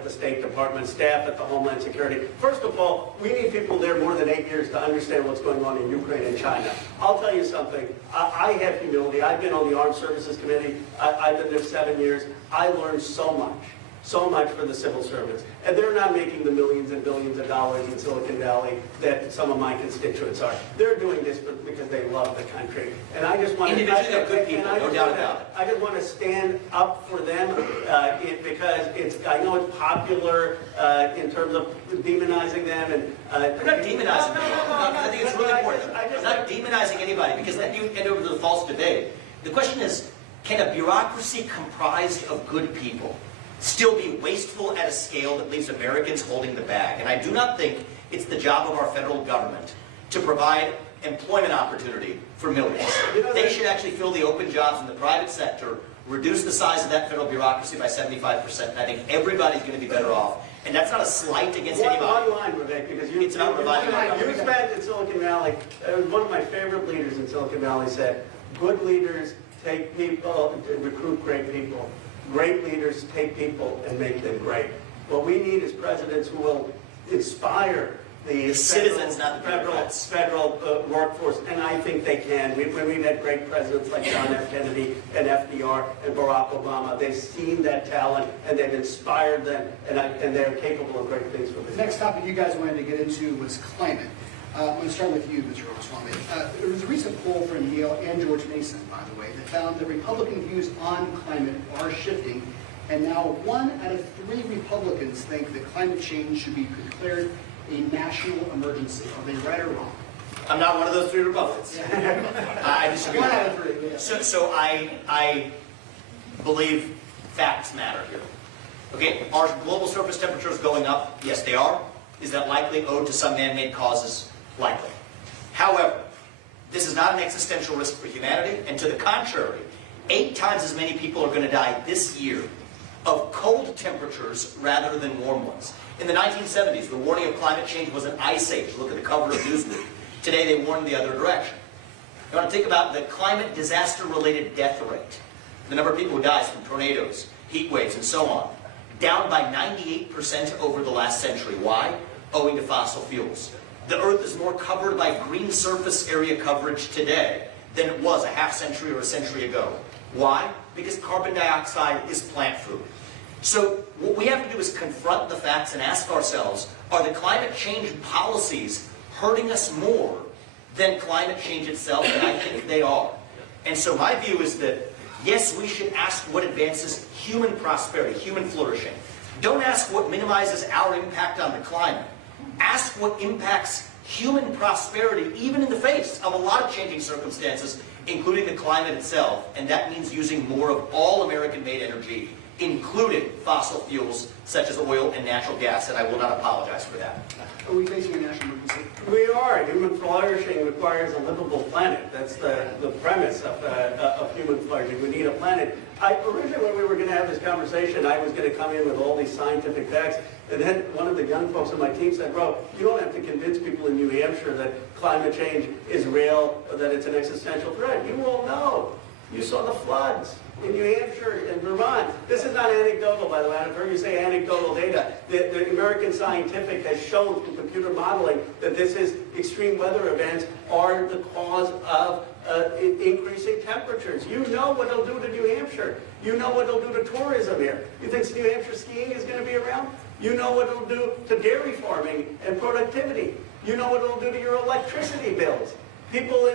at the State Department, staff at the Homeland Security. First of all, we need people there more than 8 years to understand what's going on in Ukraine and China. I'll tell you something. I have humility. I've been on the Armed Services Committee. I've been there 7 years. I learned so much for the civil servants. And they're not making the millions and billions of dollars in Silicon Valley that some of my constituents are. They're doing this because they love the country. And I just want to... Individually, they're good people, no doubt about it. I just want to stand up for them because I know it's popular in terms of demonizing them. And I'm not demonizing them. No, I think it's really important. I'm not demonizing anybody because then you end over to the false debate. The question is, can a bureaucracy comprised of good people still be wasteful at a scale that leaves Americans holding the bag? And I do not think it's the job of our federal government to provide employment opportunity for millions. They should actually fill the open jobs in the private sector, reduce the size of that federal bureaucracy by 75%, and I think everybody's going to be better off. And that's not a slight against anybody. One line, Vivek, because you spent in Silicon Valley. One of my favorite leaders in Silicon Valley said, good leaders take people, recruit great people. Great leaders take people and make them great. What we need is presidents who will inspire the citizens, not the federal workforce, and I think they can. We've had great presidents like John F. Kennedy and FDR and Barack Obama. They've seen that talent and they've inspired them, and they're capable of great things for the The next topic you guys wanted to get into was climate. I'm going to start with you, Mr. Ramaswamy. There was a recent poll from Yale and George Mason, by the way, that found that Republican views on climate are shifting, and now 1 out of 3 Republicans think that climate change should be declared a national emergency. Are they right or wrong? I'm not one of those 3 Republicans. I disagree. 1 out of 3. Yeah. So I believe facts matter here. Okay, are global surface temperatures going up? Yes, they are. Is that likely owed to some man-made causes? Likely. However, this is not an existential risk for humanity, and to the contrary, 8 times as many people are going to die this year of cold temperatures rather than warm ones. In the 1970s, the warning of climate change was an ice age. Look at the cover of Newsweek. Today, they warn the other direction. You want to think about the climate disaster-related death rate, the number of people who dies from tornadoes, heat waves, and so on, down by 98% over the last century. Why? Owing to fossil fuels. The Earth is more covered by green surface area coverage today than it was a half century or a century ago. Why? Because carbon dioxide is plant food. So what we have to do is confront the facts and ask ourselves, are the climate change policies hurting us more than climate change itself? And I think they are. And so my view is that, yes, we should ask what advances human prosperity, human flourishing. Don't ask what minimizes our impact on the climate. Ask what impacts human prosperity, even in the face of a lot of changing circumstances, including the climate itself. And that means using more of all American-made energy, including fossil fuels such as oil and natural gas, and I will not apologize for that. Are we facing a national emergency? We are. Human flourishing requires a livable planet. That's the premise of human flourishing. We need a planet. Originally, when we were going to have this conversation, I was going to come in with all these scientific facts, and then one of the young folks on my team said, bro, you don't have to convince people in New Hampshire that climate change is real, or that it's an existential threat. You all know. You saw the floods in New Hampshire and Vermont. This is not anecdotal, by the way. I've heard you say anecdotal data. The American Scientific has shown through computer modeling that this is extreme weather events are the cause of increasing temperatures. You know what it'll do to New Hampshire. You know what it'll do to tourism here. You think New Hampshire skiing is going to be around? You know what it'll do to dairy farming and productivity. You know what it'll do to your electricity bills. People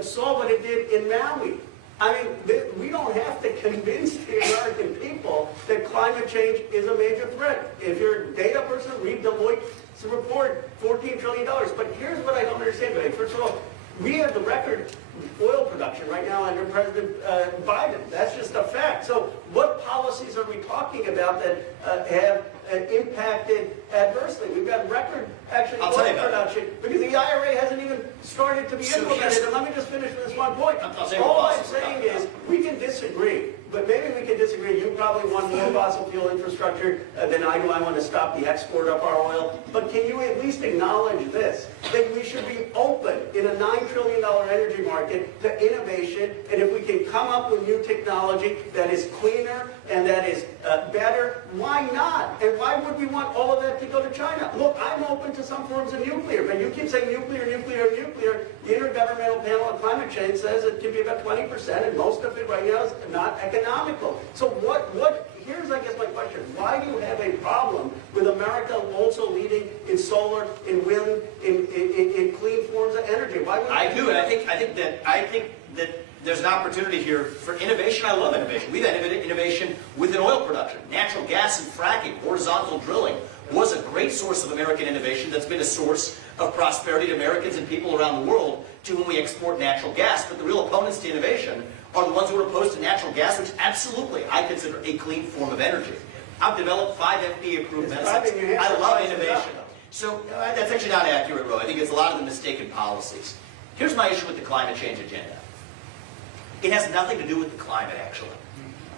saw what it did in Maui. I mean, we don't have to convince the American people that climate change is a major threat. If you're a data person, read Deloitte's report, $14 trillion. But here's what I don't understand, Vivek. First of all, we have the record oil production right now under President Biden. That's just a fact. So what policies are we talking about that have impacted adversely? We've got record, actually, oil production because the IRA hasn't even started to be implemented. And let me just finish with this one point. All I'm saying is we can disagree, but maybe we can disagree. You probably want more fossil fuel infrastructure than I do. I want to stop the export of our oil. But can you at least acknowledge this, that we should be open in a $9 trillion energy market to innovation, and if we can come up with new technology that is cleaner and that is better, why not? And why would we want all of that to go to China? Look, I'm open to some forms of nuclear, but you keep saying nuclear, nuclear, nuclear. The Intergovernmental Panel on Climate Change says it can be about 20%, and most of it right now is not economical. So here's, I guess, my question. Why do you have a problem with America also leading in solar, in wind, in clean forms of energy? Why would I do, and I think that there's an opportunity here for innovation. I love innovation. We've had innovation within oil production. Natural gas and fracking, horizontal drilling was a great source of American innovation that's been a source of prosperity to Americans and people around the world to whom we export natural gas. But the real opponents to innovation are the ones who are opposed to natural gas, which absolutely I consider a clean form of energy. I've developed 5 FDA-approved medicines. I love innovation. So that's actually not accurate, Ro. I think it's a lot of the mistaken policies. Here's my issue with the climate change agenda. It has nothing to do with the climate, actually.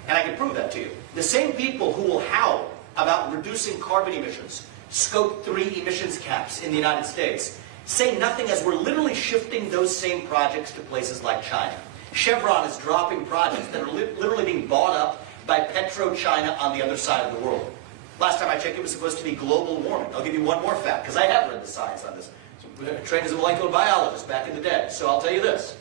And I can prove that to you. The same people who will howl about reducing carbon emissions, Scope 3 emissions caps in the United States, say nothing as we're literally shifting those same projects to places like China. Chevron is dropping projects that are literally being bought up by PetroChina on the other side of the world. Last time I checked, it was supposed to be global warming. I'll give you one more fact, because I have read the science on this. So, trained as a molecular biologist back in the day, so I'll tell you this.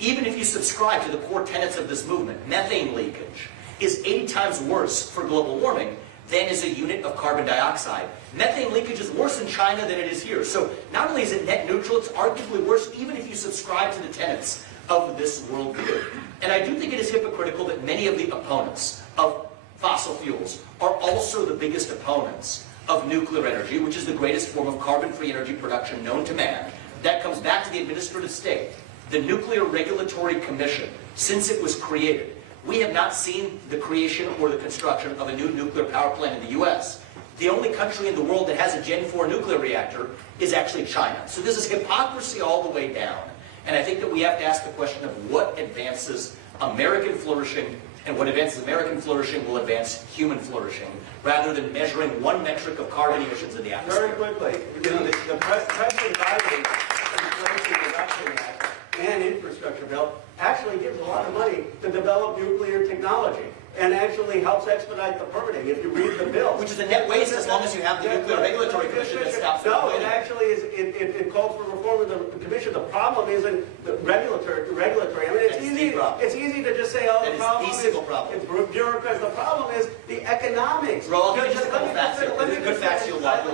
Even if you subscribe to the core tenets of this movement, methane leakage is 80 times worse for global warming than is a unit of carbon dioxide. Methane leakage is worse in China than it is here. So not only is it net neutral, it's arguably worse even if you subscribe to the tenets of this worldview. And I do think it is hypocritical that many of the opponents of fossil fuels are also the biggest opponents of nuclear energy, which is the greatest form of carbon-free energy production known to man. That comes back to the administrative state. The Nuclear Regulatory Commission, since it was created, we have not seen the creation or the construction of a new nuclear power plant in the U.S. The only country in the world that has a Gen 4 nuclear reactor is actually China. So this is hypocrisy all the way down. And I think that we have to ask the question of what advances American flourishing, and what advances American flourishing will advance human flourishing, rather than measuring one metric of carbon emissions in the atmosphere. Very quickly, the President Biden, Inflation Reduction Act and infrastructure bill actually gives a lot of money to develop nuclear technology and actually helps expedite the permitting. If you read the bill, which is a net waste as long as you have the Nuclear Regulatory Commission that stops. No, it actually is. It calls for reform of the commission. The problem isn't the regulatory. I mean, it's easy. It's easy to just say, "Oh, the problem is it's bureaucrats." The problem is the economics. Roll, give me just a couple facts here. Good facts you'll love.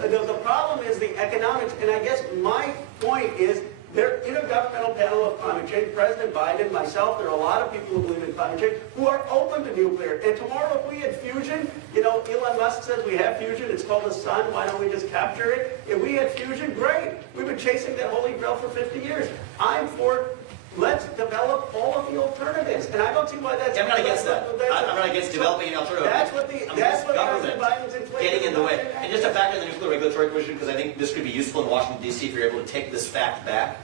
The problem is the economics, and I guess my point is, there, Intergovernmental Panel of Climate Change, President Biden, myself, there are a lot of people who believe in climate change who are open to nuclear. And tomorrow, if we had fusion, you know, Elon Musk says we have fusion, it's called the sun, why don't we just capture it? If we had fusion, great. We've been chasing that holy grail for 50 years. I'm for, let's develop all of the alternatives. And I don't see why that's... I'm not against that. I'm not against developing an alternative. That's what President Biden's inflation getting in the way. And just a fact on the Nuclear Regulatory Commission, because I think this could be useful in Washington, D.C. if you're able to take this fact back.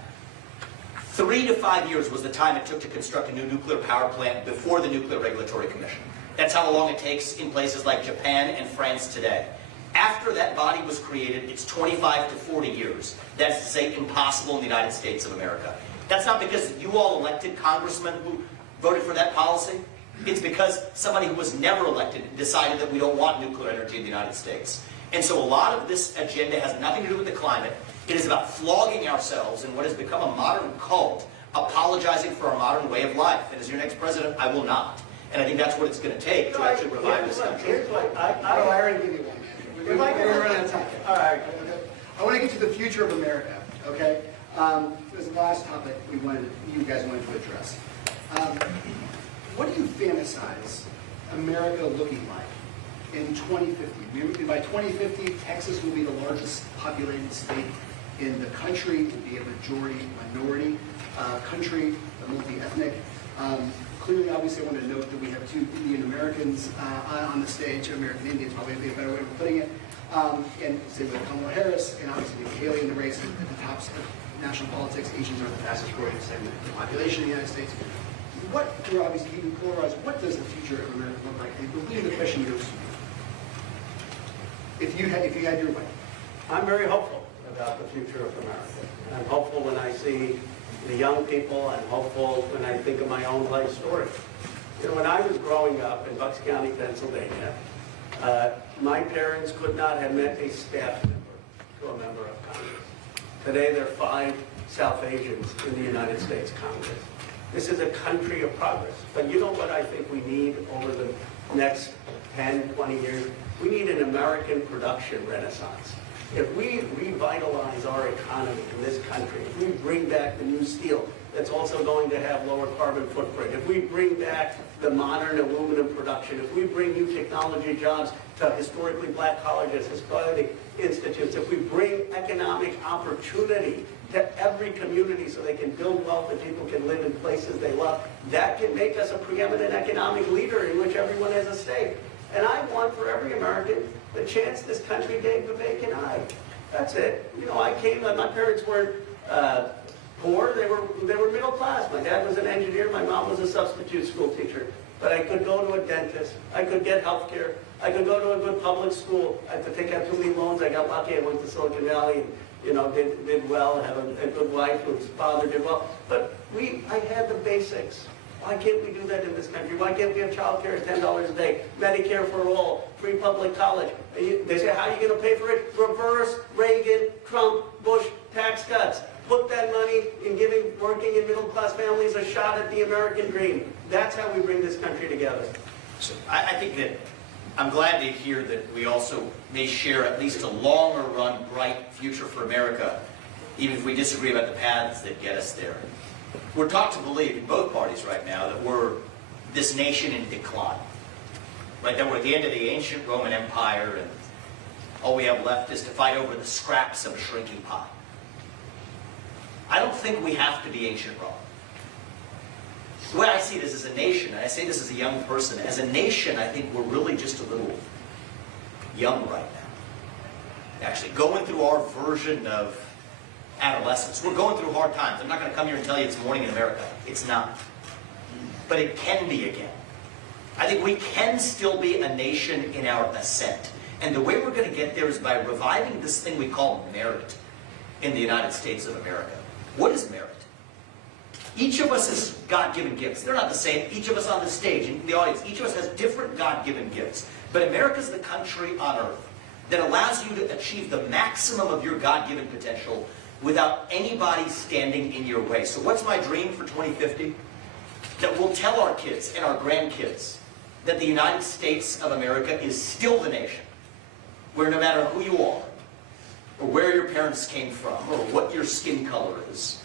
3 to 5 years was the time it took to construct a new nuclear power plant before the Nuclear Regulatory Commission. That's how long it takes in places like Japan and France today. After that body was created, it's 25 to 40 years. That's to say impossible in the United States of America. That's not because you all elected congressmen who voted for that policy. It's because somebody who was never elected decided that we don't want nuclear energy in the United States. And so a lot of this agenda has nothing to do with the climate. It is about flogging ourselves in what has become a modern cult, apologizing for our modern way of life. And as your next president, I will not. And I think that's what it's going to take to actually revive this country. I already give you one, man. We're running out of time. All right. I want to get to the future of America, okay? This is the last topic you guys wanted to address. What do you fantasize America looking like in 2050? By 2050, Texas will be the largest populated state in the country. It will be a minority country, multi-ethnic. Clearly, obviously, I want to note that we have 2 Indian Americans on the stage. American Indians probably would be a better way of putting it. And same with Kamala Harris, and obviously with Haley in the race at the top of national politics. Asians are the fastest growing segment of the population in the United States. What, you're obviously keeping polarized, what does the future of America look like? I believe the question goes to you. If you had your way. I'm very hopeful about the future of America. I'm hopeful when I see the young people. I'm hopeful when I think of my own life story. You know, when I was growing up in Bucks County, Pennsylvania, my parents could not have met a staff member to a member of Congress. Today, there are 5 South Asians in the United States Congress. This is a country of progress. But you know what I think we need over the next 10, 20 years? We need an American production renaissance. If we revitalize our economy in this country, if we bring back the new steel that's also going to have lower carbon footprint, if we bring back the modern aluminum production, if we bring new technology jobs to historically black colleges, Hispanic institutes, if we bring economic opportunity to every community so they can build wealth and people can live in places they love, that can make us a preeminent economic leader in which everyone has a stake. And I want for every American the chance this country gave Vivek and I. That's it. You know, I came, my parents weren't poor, they were middle class. My dad was an engineer, my mom was a substitute school teacher. But I could go to a dentist, I could get health care, I could go to a good public school. I had to take out too many loans, I got lucky, I went to Silicon Valley and, you know, did well, had a good wife whose father did well. But I had the basics. Why can't we do that in this country? Why can't we have child care at $10 a day, Medicare for all, free public college? They say, how are you going to pay for it? Reverse Reagan, Trump, Bush tax cuts. Put that money in giving working and middle-class families a shot at the American dream. That's how we bring this country together. So I think that I'm glad to hear that we also may share at least a longer run, bright future for America, even if we disagree about the paths that get us there. We're taught to believe in both parties right now that we're this nation in decline. Right, that we're at the end of the ancient Roman Empire and all we have left is to fight over the scraps of a shrinking pie. I don't think we have to be ancient Rome. The way I see this as a nation, and I say this as a young person, as a nation I think we're really just a little young right now. Actually, going through our version of adolescence. We're going through hard times. I'm not going to come here and tell you it's morning in America. It's not. But it can be again. I think we can still be a nation in our ascent. And the way we're going to get there is by reviving this thing we call merit in the United States of America. What is merit? Each of us has God-given gifts. They're not the same. Each of us on the stage, in the audience, each of us has different God-given gifts. But America is the country on earth that allows you to achieve the maximum of your God-given potential without anybody standing in your way. So what's my dream for 2050? That we'll tell our kids and our grandkids that the United States of America is still the nation where no matter who you are, or where your parents came from, or what your skin color is,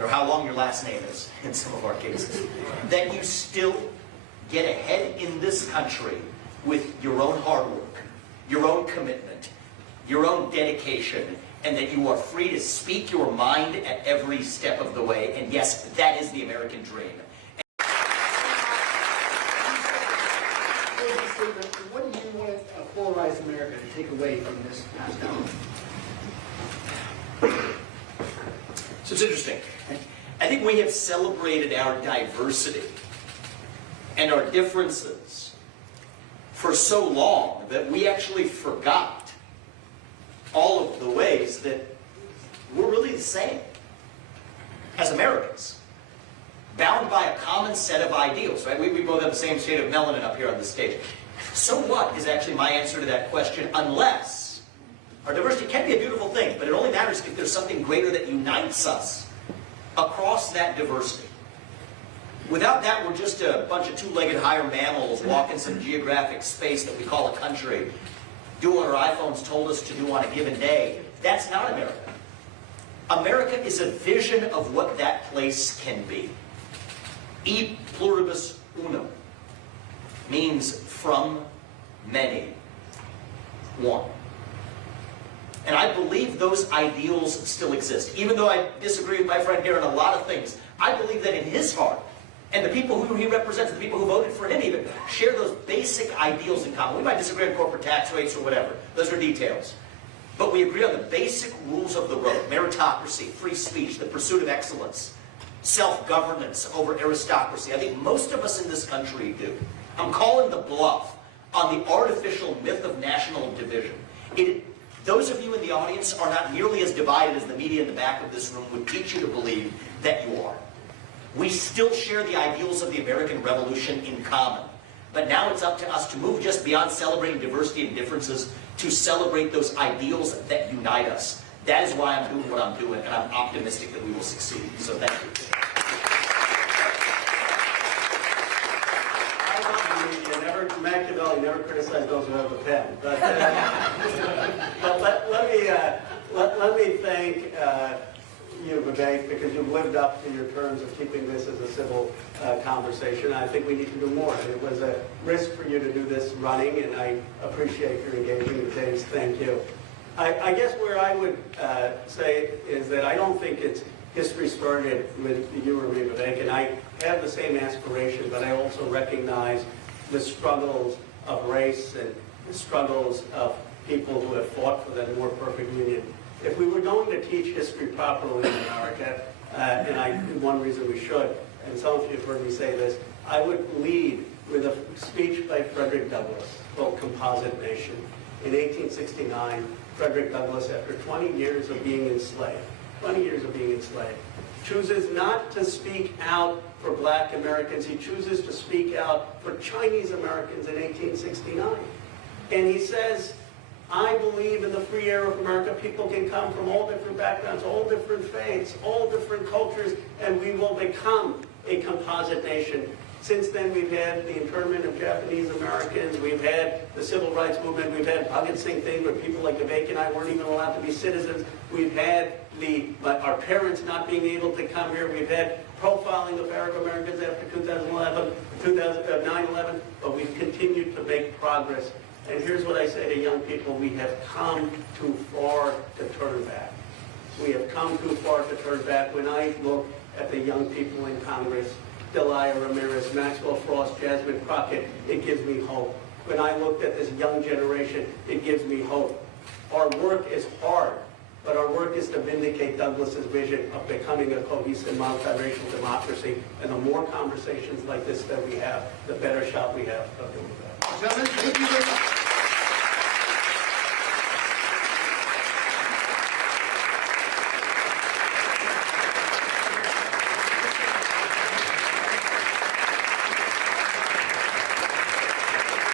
or how long your last name is, in some of our cases, that you still get ahead in this country with your own hard work, your own commitment, your own dedication, and that you are free to speak your mind at every step of the way. And yes, that is the American dream. What do you want a polarized America to take away from this past hour? So it's interesting. I think we have celebrated our diversity and our differences for so long that we actually forgot all of the ways that we're really the same as Americans, bound by a common set of ideals, right? We both have the same shade of melanin up here on the stage. So what is actually my answer to that question, unless our diversity can be a beautiful thing, but it only matters if there's something greater that unites us across that diversity. Without that, we're just a bunch of two-legged higher mammals walking some geographic space that we call a country, do what our iPhones told us to do on a given day. That's not America. America is a vision of what that place can be. E pluribus unum means from many, one. And I believe those ideals still exist. Even though I disagree with my friend here on a lot of things, I believe that in his heart, and the people who he represents, the people who voted for him even, share those basic ideals in common. We might disagree on corporate tax rates or whatever. Those are details. But we agree on the basic rules of the road. Meritocracy, free speech, the pursuit of excellence. self-governance over aristocracy. I think most of us in this country do. I'm calling the bluff on the artificial myth of national division. Those of you in the audience are not nearly as divided as the media in the back of this room would teach you to believe that you are. We still share the ideals of the American Revolution in common. But now it's up to us to move just beyond celebrating diversity and differences to celebrate those ideals that unite us. That is why I'm doing what I'm doing, and I'm optimistic that we will succeed. So thank you. Machiavelli never criticized those who have the pen. But let me thank you, Vivek, because you've lived up to your terms of keeping this as a civil conversation. I think we need to do more. And it was a risk for you to do this running, and I appreciate your engagement. James, thank you. I guess where I would say is that I don't think it's history started with you or me, Vivek, and I have the same aspiration, but I also recognize the struggles of race and the struggles of people who have fought for that more perfect union. If we were going to teach history properly in America, and one reason we should, and some of you have heard me say this, I would lead with a speech by Frederick Douglass called Composite Nation. In 1869, Frederick Douglass, after 20 years of being enslaved, chooses not to speak out for black Americans. He chooses to speak out for Chinese Americans in 1869. And he says, I believe in the free air of America. People can come from all different backgrounds, all different faiths, all different cultures, and we will become a composite nation. Since then, we've had the internment of Japanese Americans, we've had the civil rights movement, we've had Bhagat Singh thing where people like Vivek and I weren't even allowed to be citizens, we've had our parents not being able to come here, we've had profiling of Arab Americans after 9/11, but we've continued to make progress. And here's what I say to young people, we have come too far to turn back. We have come too far to turn back. When I look at the young people in Congress, Delia Ramirez, Maxwell Frost, Jasmine Crockett, it gives me hope. When I looked at this young generation, it gives me hope. Our work is hard, but our work is to vindicate Douglas's vision of becoming a cohesive multiracial democracy. And the more conversations like this that we have, the better shot we have of doing that. Gentlemen,